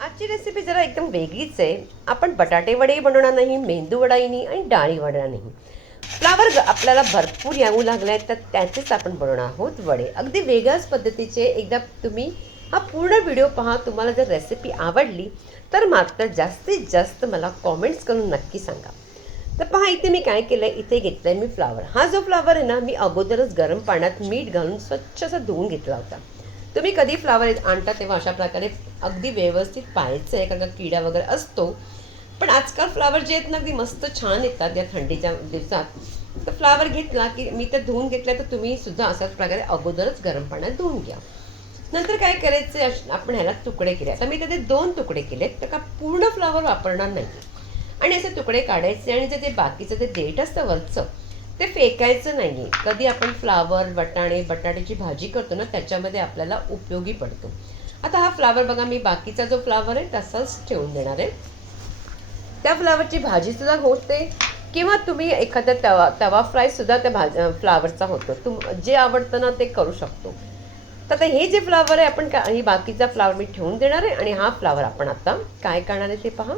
आजची रेसिपी जरा एकदम वेगळीच आहे. आपण बटाटे वडे बनवणार नाही मेंदू वडाही नाही आणि डाळी वडा नाही. फ्लावर आपल्याला भरपूर येऊ लागले आहेत तर त्याचेच आपण बनवणार आहोत वडे. अगदी वेगळ्याच पद्धतीचे एकदा तुम्ही हा पूर्ण व्हिडिओ पहा तुम्हाला जर रेसिपी आवडली तर मात्र जास्तीत जास्त मला कॉमेंट्स करून नक्की सांगा. तर पहा इथे मी काय केलं आहे इथे घेतलं आहे मी फ्लावर हा जो फ्लावर आहे ना मी अगोदरच गरम पाण्यात मीठ घालून स्वच्छ असा धुवून घेतला होता. तुम्ही कधी फ्लावर आणता तेव्हा अशा प्रकारे अगदी व्यवस्थित पाहायचं आहे कारण किडा वगैरे असतो. पण आजकाल फ्लावर जे आहेत ना अगदी मस्त छान येतात या थंडीच्या दिवसात. तर फ्लावर घेतला की मी तर धुवून घेतला तर तुम्ही सुद्धा अशाच प्रकारे अगोदरच गरम पाण्यात धुवून घ्या. नंतर काय करायचं आपण ह्याला तुकडे केले. आता मी त्याचे दोन तुकडे केलेत तर का पूर्ण फ्लावर वापरणार नाही. आणि असे तुकडे काढायचे आणि जे ते बाकीचं ते देठ असतं वरचं ते फेकायचं नाही कधी आपण फ्लावर वटाणे बटाट्याची भाजी करतो ना त्याच्यामध्ये आपल्याला उपयोगी पडतो. आता हा फ्लावर बघा मी बाकीचा जो फ्लावर आहे तसाच ठेवून देणार आहे. त्या फ्लावरची भाजीसुद्धा होते किंवा तुम्ही एखादा तवा तवा फ्रायसुद्धा त्या भाज फ्लावरचा होतो. तुम जे आवडतं ना ते करू शकतो. तर आता हे जे फ्लावर आहे आपण का ही बाकीचा फ्लावर मी ठेवून देणार आहे आणि हा फ्लावर आपण आता काय करणार आहे ते पहा.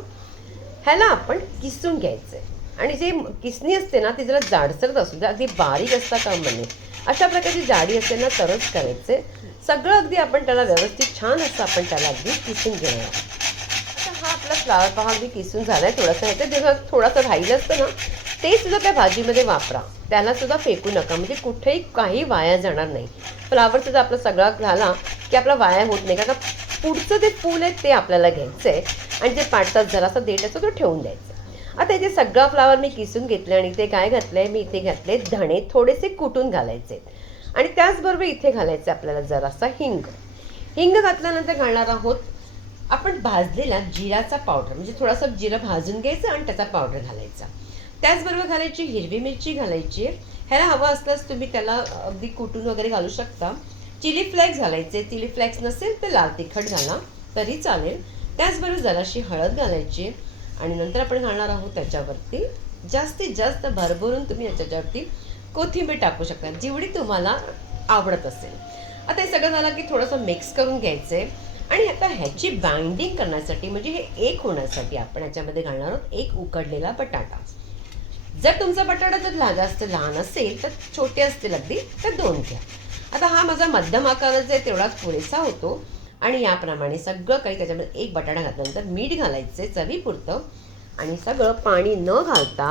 ह्याला आपण किसून घ्यायचं आहे आणि जे किसणी असते ना ती जरा जाडसरच असू द्या. अगदी बारीक असता काम म्हणे. अशा प्रकारची जाडी असते ना तरच करायचे. सगळं अगदी आपण त्याला व्यवस्थित छान असं आपण त्याला अगदी किसून घेणार. आता हा आपला फ्लावर पहा अगदी किसून झाला आहे थोडासा. ह्याचं जेव्हा थोडासा राहिलं असतं ना ते सुद्धा त्या भाजीमध्ये वापरा. त्याला सुद्धा फेकू नका. म्हणजे कुठेही काही वाया जाणार नाही. फ्लावर सुद्धा आपला सगळा झाला की आपला वाया होत नाही. कारण पुढचं जे फूल आहे ते आपल्याला घ्यायचं आहे आणि जे पाटतात जरासा देठ असतो तो ठेवून द्यायचं. आता इथे सगळा फ्लावर मी किसून घेतले आणि ते काय घातलंय मी इथे घातले धणे थोडेसे कुटून घालायचे. आणि त्याचबरोबर इथे घालायचं आपल्याला जरासा हिंग. हिंग घातल्यानंतर घालणार आहोत आपण भाजलेला जिराचा पावडर म्हणजे थोडासा जिरा भाजून घ्यायचं आणि त्याचा पावडर घालायचा. त्याचबरोबर घालायची हिरवी मिरची घालायची. ह्याला हवं असल्यास तुम्ही त्याला अगदी कुटून वगैरे घालू शकता. चिली फ्लेक्स घालायचे. चिली फ्लेक्स नसेल तर लाल तिखट घाला तरी चालेल. त्याचबरोबर जराशी हळद घालायची. आणि नंतर आपण घालणार आहोत त्याच्यावरती. जास्तीत जास्त भरभरून तुम्ही याच्यावरती कोथिंबीर टाकू शकता जेवढी तुम्हाला आवडत असेल. आता हे सगळं झालं की थोडंसं मिक्स करून घ्यायचं आहे आणि आता ह्याची बाइंडिंग करण्यासाठी म्हणजे हे एक होण्यासाठी आपण याच्यामध्ये घालणार आहोत एक उकडलेला बटाटा. जर तुमचा बटाटा जर ला जास्त लहान असेल तर छोटे असतील अगदी तर दोन घ्या. आता हा माझा मध्यम आकाराचा आहे तेवढाच पुरेसा होतो. आणि याप्रमाणे सगळं काही त्याच्यामध्ये एक बटाटा घातल्यानंतर मीठ घालायचे चवीपुरतं. आणि सगळं पाणी न घालता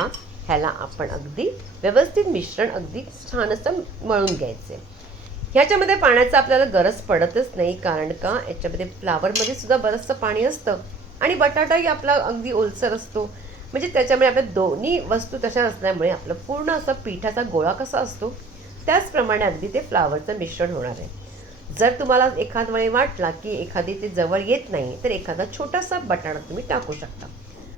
ह्याला आपण अगदी व्यवस्थित मिश्रण अगदी छान असं मळून घ्यायचे. ह्याच्यामध्ये पाण्याचं आपल्याला गरज पडतच नाही कारण का? याच्यामध्ये फ्लावरमध्ये सुद्धा बरंचसं पाणी असतं. आणि बटाटाही आपला अगदी ओलसर असतो. म्हणजे त्याच्यामुळे आपल्या दोन्ही वस्तू तशा असल्यामुळे आपलं पूर्ण असं पिठाचा गोळा कसा असतो त्याचप्रमाणे अगदी ते फ्लावरचं मिश्रण होणार आहे. जर तुम्हाला एखाद वेळी वाटला की एखादी ते जवळ येत नाही तर एखादा छोटासा बटाटा तुम्ही टाकू शकता.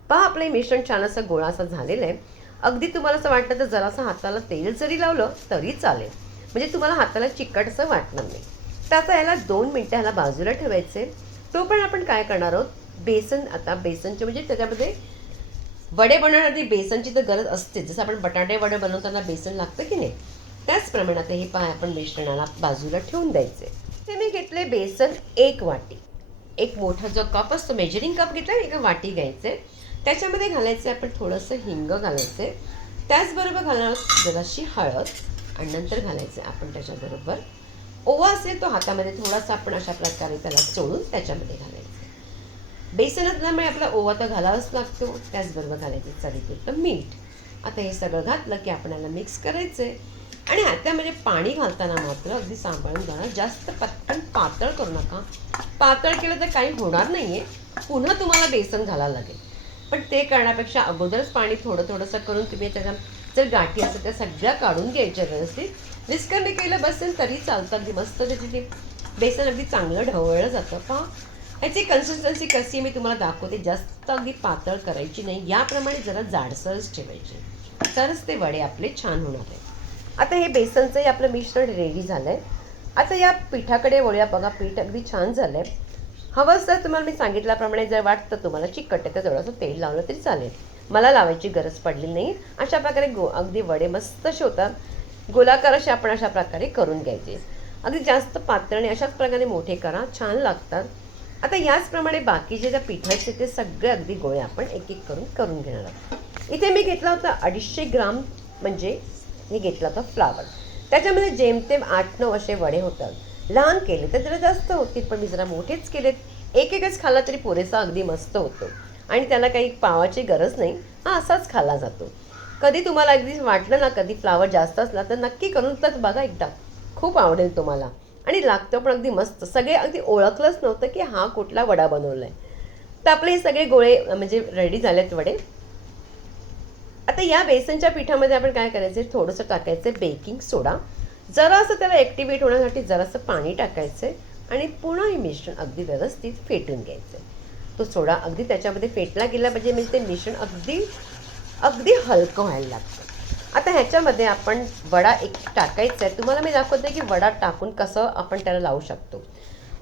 पहा आपलं हे मिश्रण छान असं गोळा असं झालेलं आहे. अगदी तुम्हाला असं वाटलं तर जरासं हाताला तेल जरी लावलं तरी चालेल. म्हणजे तुम्हाला हाताला चिकट असं वाटणार नाही. तर आता याला दोन मिनटं ह्याला बाजूला ठेवायचे. तो पण आपण काय करणार आहोत? बेसन आता बेसनचे म्हणजे त्याच्यामध्ये वडे बनवण्यासाठी बेसनची तर गरज असते जसं आपण बटाटे वडे बनवताना बेसन लागतं की नाही? त्याच प्रमाणात हे पाय आपण मिश्रणाला बाजूला ठेवून द्यायचे. ते मी घेतले बेसन एक वाटी. एक मोठा जो कप असतो मेजरिंग कप घेतला आणि एका वाटी घ्यायचे. त्याच्यामध्ये घालायचे आपण थोडंसं हिंग घालायचे. त्याचबरोबर घालणार जराशी हळद आणि नंतर घालायचे आपण त्याच्याबरोबर. ओवा असेल तो हातामध्ये थोडासा आपण अशा प्रकारे त्याला चोळून त्याच्यामध्ये घालायचं. बेसन असल्यामुळे आपला ओवा तर घालावाच लागतो. त्याचबरोबर घालायचं चवीपुरतं मीठ. आता हे सगळं घातलं की आपल्याला मिक्स करायचं आहे आणि हातामध्ये पाणी घालताना मात्र अगदी सांभाळून घाला जास्त पटकन पातळ करू नका. पातळ केलं तर काही होणार नाही आहे पुन्हा तुम्हाला बेसन घालावं लागेल. पण ते करण्यापेक्षा अगोदरच पाणी थोडं थोडंसं करून तुम्ही त्याच्या जर गाठी असेल त्या सगळ्या काढून घ्यायच्या व्यवस्थित. विस्करणे केलं बसेल तरी चालतं. अगदी मस्त त्याची ते बेसन अगदी चांगलं ढवळलं जातं. पहा. ह्याची कन्सिस्टन्सी कशी मी तुम्हाला दाखवते. जास्त अगदी पातळ करायची नाही. याप्रमाणे जरा जाडसरच ठेवायची. तरच ते वडे आपले छान होणार आहे आता हे बेसनचंही आपलं मिश्रण रेडी झालं आहे आता या पिठाकडे वळूया. बघा पीठ अगदी छान झालं आहे हवं असतं तुम्हाला मी सांगितल्याप्रमाणे जर वाटतं तुम्हाला चिकट आहे तर थोडंसं तेल लावलं तरी चालेल. मला लावायची गरज पडली नाही. अशा प्रकारे गो अगदी वडे मस्त असे होतात. गोलाकार असे आपण अशा प्रकारे करून घ्यायचे. अगदी जास्त पातळ अशाच प्रकारे मोठे करा. छान लागतात. आता याचप्रमाणे बाकीचे ज्या पिठाचे ते सगळे अगदी गोळे आपण एक एक करून करून घेणार आहोत. इथे मी घेतला होता अडीचशे ग्राम म्हणजे मी घेतला होता फ्लावर. त्याच्यामध्ये जेमतेम आठ नऊ असे वडे होतात. लहान केले तर जरा जास्त होतील पण मी जरा मोठेच केलेत. एक एकच खाल्ला तरी पुरेसा अगदी मस्त होतो. आणि त्याला काही पावाची गरज नाही हा असाच खाल्ला जातो. कधी तुम्हाला अगदी वाटलं ना कधी फ्लावर जास्त असला तर नक्की करून तर बघा एकदा. खूप आवडेल तुम्हाला. आणि लागतं पण अगदी मस्त. सगळे अगदी ओळखलंच नव्हतं की हा कुठला वडा बनवला आहे तर आपले हे सगळे गोळे म्हणजे रेडी झालेत वडे. आता या बेसनच्या पिठामध्ये आपण काय करायचं थोडंसं टाकायचं बेकिंग सोडा. जरासं त्याला ॲक्टिवेट होण्यासाठी जरासं पाणी टाकायचं आहे आणि पुन्हा हे मिश्रण अगदी व्यवस्थित फेटून घ्यायचं आहे तो सोडा अगदी त्याच्यामध्ये फेटला गेला पाहिजे म्हणजे ते मिश्रण अगदी अगदी हलकं व्हायला लागतं. आता ह्याच्यामध्ये आपण वडा एक टाकायचा आहे तुम्हाला मी दाखवते की वडा टाकून कसं आपण त्याला लावू शकतो.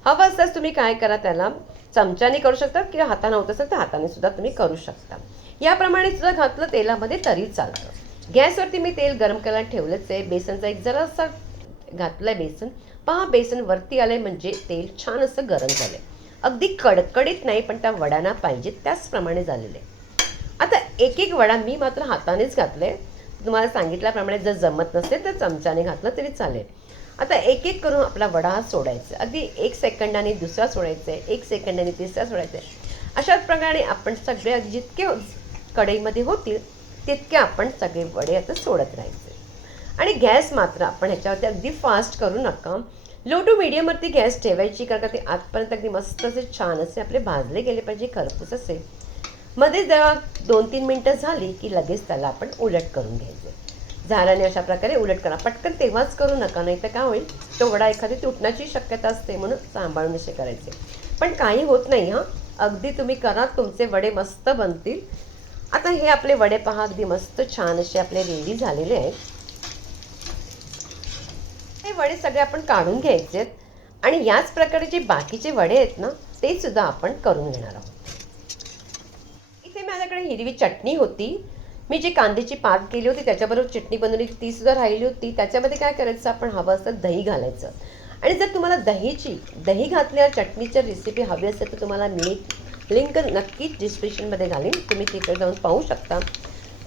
हवं असल्यास तुम्ही काय करा त्याला चमच्याने करू शकता किंवा हाताने होत असेल तर हाताने सुद्धा तुम्ही करू शकता. याप्रमाणे सुद्धा घातलं तेलामध्ये तरी चालतं. गॅसवरती मी तेल गरम करायला ठेवलंच आहे. बेसनचा एक जरासा घातलं आहे बेसन. पहा बेसन वरती आलं म्हणजे तेल छान असं गरम झालं आहे अगदी कडकडीत नाही पण त्या वडाना पाहिजे त्याचप्रमाणे झालेले आता एक एक वडा मी मात्र हातानेच घातले तुम्हाला सांगितल्याप्रमाणे जर जमत नसेल तर चमच्याने घातलं तरी चालेल. आता एक एक करून आपला वडा हा सोडायचा. अगदी एक सेकंदाने दुसरा सोडायचा आहे एक सेकंदाने तिसरा सोडायचा. आहे अशाच प्रकारे आपण सगळे जितके कढईमध्ये होतील तितके आपण सगळे वडे आता सोडत राहायचे. आणि गॅस मात्र आपण ह्याच्यावरती अगदी फास्ट करू नका. लो टू मिडियमवरती गॅस ठेवायची कारण का ते आजपर्यंत अगदी मस्त असे छान असे आपले भाजले गेले पाहिजे खरपूस असे. मध्ये जेव्हा दोन तीन मिनटं झाली की लगेच त्याला आपण उलट करून घ्यायचे. झाल्याने अशा प्रकारे. उलट करा. पटकन तेव्हाच करू नका नाही तर काय होईल? तो वडा एखादी तुटण्याची शक्यता असते म्हणून सांभाळून असे करायचे. पण काही होत नाही हां. अगदी तुम्ही करा तुमचे वडे मस्त बनतील. आता हे आपले वडे पहा अगदी मस्त छान असे आपले रेडी झालेले आहेत. हे वडे सगळे आपण काढून घ्यायचे आहेत. आणि याच प्रकारे जे बाकीचे वडे आहेत ना ते सुद्धा आपण करून घेणार आहोत. इथे माझ्याकडे हिरवी चटणी होती. मी जी कांद्याची पात केली होती त्याच्याबरोबर चटणी बनवली तीसुद्धा ती सुद्धा राहिली होती. त्याच्यामध्ये काय करायचं आपण हवं असतं दही घालायचं. आणि जर तुम्हाला दहीची दही घातल्या चटणीच्या रेसिपी हवी असेल तर तुम्हाला मी लिंक नक्कीच डिस्क्रिप्शनमध्ये घालीन. तुम्ही तिकडे जाऊन पाहू शकता.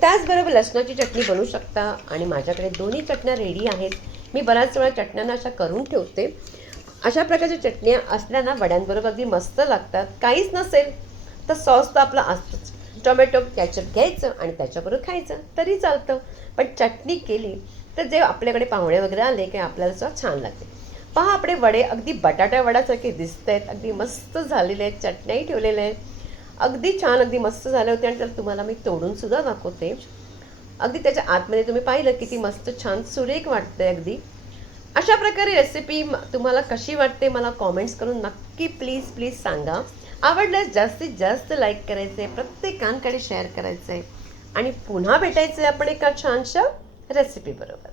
त्याचबरोबर लसणाची चटणी बनवू शकता. आणि माझ्याकडे दोन्ही चटण्या रेडी आहेत. मी बऱ्याच वेळा चटण्यांना अशा करून ठेवते. अशा प्रकारच्या चटण्या असल्या ना वड्यांबरोबर अगदी मस्त लागतात. काहीच नसेल तर सॉस तर आपला असतोच. टोमॅटो कॅचअप घ्यायचं आणि त्याच्याबरोबर खायचं तरी चालतं. पण चटणी केली तर जे आपल्याकडे पाहुणे वगैरे आले की आपल्याला सुद्धा छान लागते. पहा आपले वडे अगदी बटाट्या वडासारखे दिसत आहेत अगदी मस्त झालेले आहेत चटण्याही ठेवलेल्या आहेत. अगदी छान अगदी मस्त झाले होते आणि त्याला तुम्हाला मी तोडून सुद्धा दाखवते. अगदी त्याच्या आतमध्ये तुम्ही पाहिलं किती मस्त छान सुरेख वाटते अगदी. अशा प्रकारे रेसिपी तुम्हाला कशी वाटते मला कॉमेंट्स करून नक्की प्लीज प्लीज सांगा. आवडल्यास जास्तीत जास्त लाईक करायचे प्रत्येकांकडे शेअर करायचं आहे आणि पुन्हा भेटायचं आहे आपण एका छानशा रेसिपीबरोबर